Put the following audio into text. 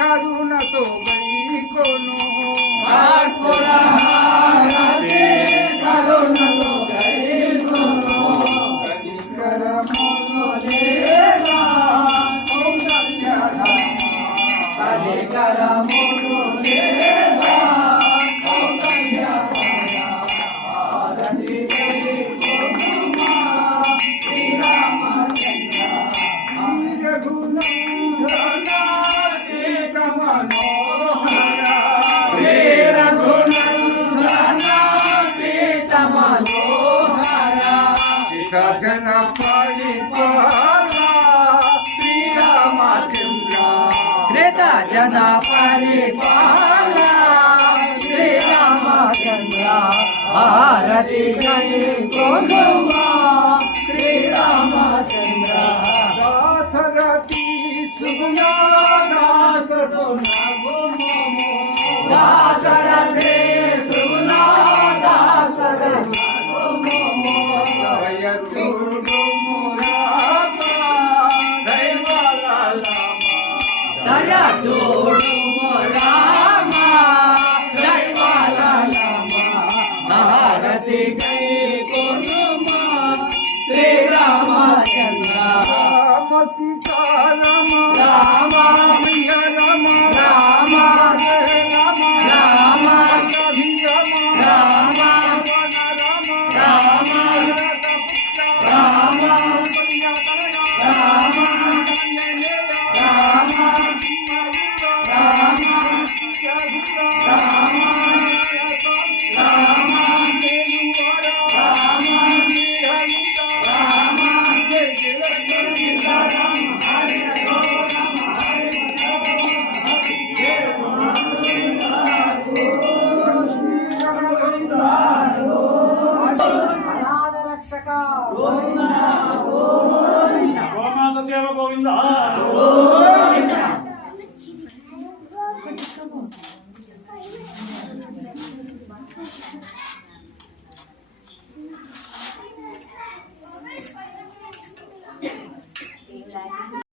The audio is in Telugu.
కరుణతో గైకొను కరుణతో గైకొను కనికరమును లేవా కనికరమును లేవా జన పరిపాల శ్రీరామచంద్ర శ్రేత జన పరిపాల శ్రీరామచంద్ర భారతి జయ గోధుమా శ్రీరామచంద్ర దాసరథి సుగుణా దాసడు నగుమో దాసరథి సుగుణా దాసడు దయా చూడు రామ భారతి జై కొనుమా శ్రీరామచంద్ర రామ సీతారామ రామ రామ రామ రామ రామ రామ రామ గోమాత సేవ గోవింద